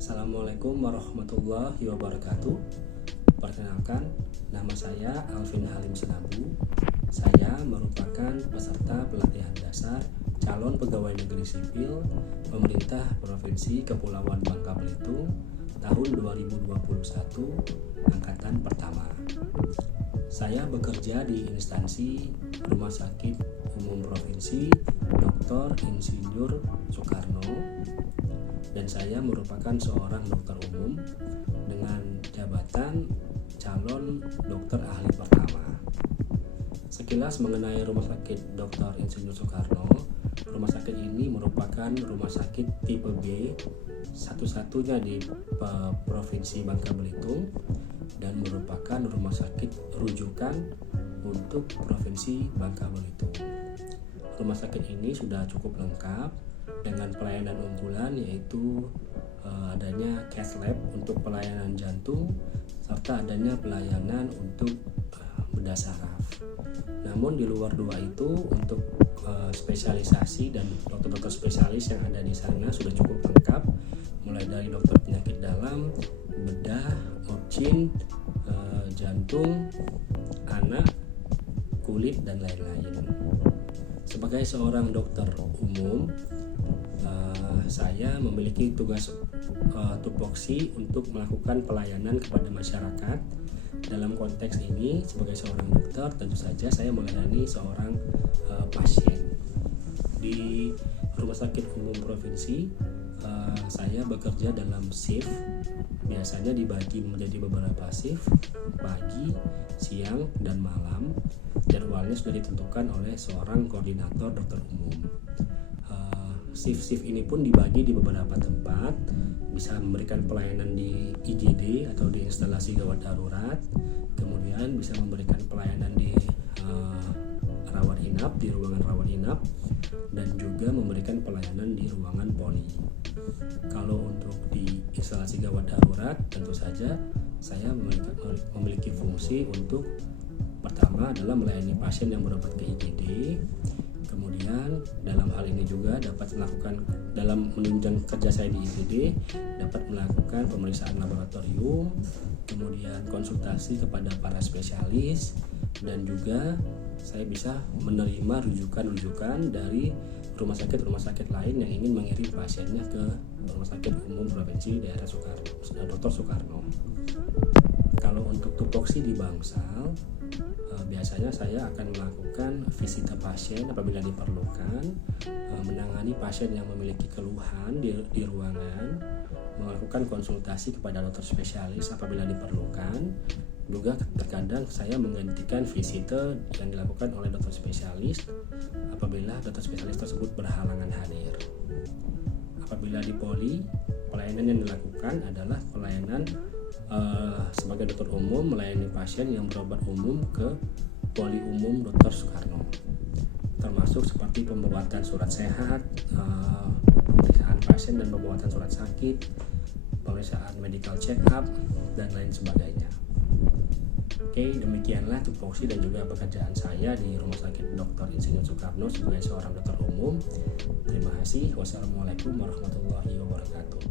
Assalamualaikum warahmatullahi wabarakatuh. Perkenalkan, nama saya Alvin Halim Senabu. Saya merupakan peserta pelatihan dasar calon pegawai negeri sipil pemerintah Provinsi Kepulauan Bangka Belitung tahun 2021 angkatan pertama. Saya bekerja di instansi Rumah Sakit Umum Provinsi Dr. Insinyur Soekarno, dan saya merupakan seorang dokter umum dengan jabatan calon dokter ahli pertama. Sekilas mengenai Rumah Sakit Dr. Insinyur Soekarno, rumah sakit ini merupakan rumah sakit tipe B satu-satunya di Provinsi Bangka Belitung dan merupakan rumah sakit rujukan untuk Provinsi Bangka Belitung. Rumah sakit ini sudah cukup lengkap dengan pelayanan unggulan, yaitu adanya cath lab untuk pelayanan jantung serta adanya pelayanan untuk bedah saraf. Namun di luar dua itu, untuk spesialisasi dan dokter-dokter spesialis yang ada di sana sudah cukup lengkap, mulai dari dokter penyakit dalam, bedah, obgyn, jantung, anak, kulit, dan lain-lain. Sebagai seorang dokter umum, saya memiliki tugas tupoksi untuk melakukan pelayanan kepada masyarakat. Dalam konteks ini, sebagai seorang dokter, tentu saja saya melayani seorang pasien. Di Rumah Sakit Umum Provinsi, saya bekerja dalam shift, biasanya dibagi menjadi beberapa shift, pagi, siang, dan malam. Jadwalnya sudah ditentukan oleh seorang koordinator dokter umum. Shift-shift ini pun dibagi di beberapa tempat, bisa memberikan pelayanan di IGD atau di instalasi gawat darurat, kemudian bisa memberikan pelayanan di rawat inap, di ruangan rawat inap, dan juga memberikan pelayanan di ruangan poli. Kalau untuk di instalasi gawat darurat, tentu saja saya memiliki fungsi untuk pertama adalah melayani pasien yang berobat ke IGD. Kemudian dalam hal ini juga dapat melakukan, dalam menunjang kerja saya di IGD, dapat melakukan pemeriksaan laboratorium, kemudian konsultasi kepada para spesialis, dan juga saya bisa menerima rujukan-rujukan dari rumah sakit lain yang ingin mengirim pasiennya ke Rumah Sakit Umum Provinsi Daerah Dr. Soekarno. Kalau untuk tupoksi di Bangsal, biasanya saya akan melakukan visita pasien apabila diperlukan, menangani pasien yang memiliki keluhan di ruangan, melakukan konsultasi kepada dokter spesialis apabila diperlukan. Juga terkadang saya menggantikan visite yang dilakukan oleh dokter spesialis apabila dokter spesialis tersebut berhalangan hadir. Apabila di poli, pelayanan yang dilakukan adalah pelayanan sebagai dokter umum melayani pasien yang berobat umum ke poli umum Dr. Soekarno, termasuk seperti pembuatan surat sehat, pemeriksaan pasien dan pembuatan surat sakit, pemeriksaan medical check up, dan lain sebagainya. Oke, demikianlah tupoksi dan juga pekerjaan saya di Rumah Sakit Dr. Insinyur Soekarno sebagai seorang dokter umum. Terima kasih. Wassalamualaikum warahmatullahi wabarakatuh.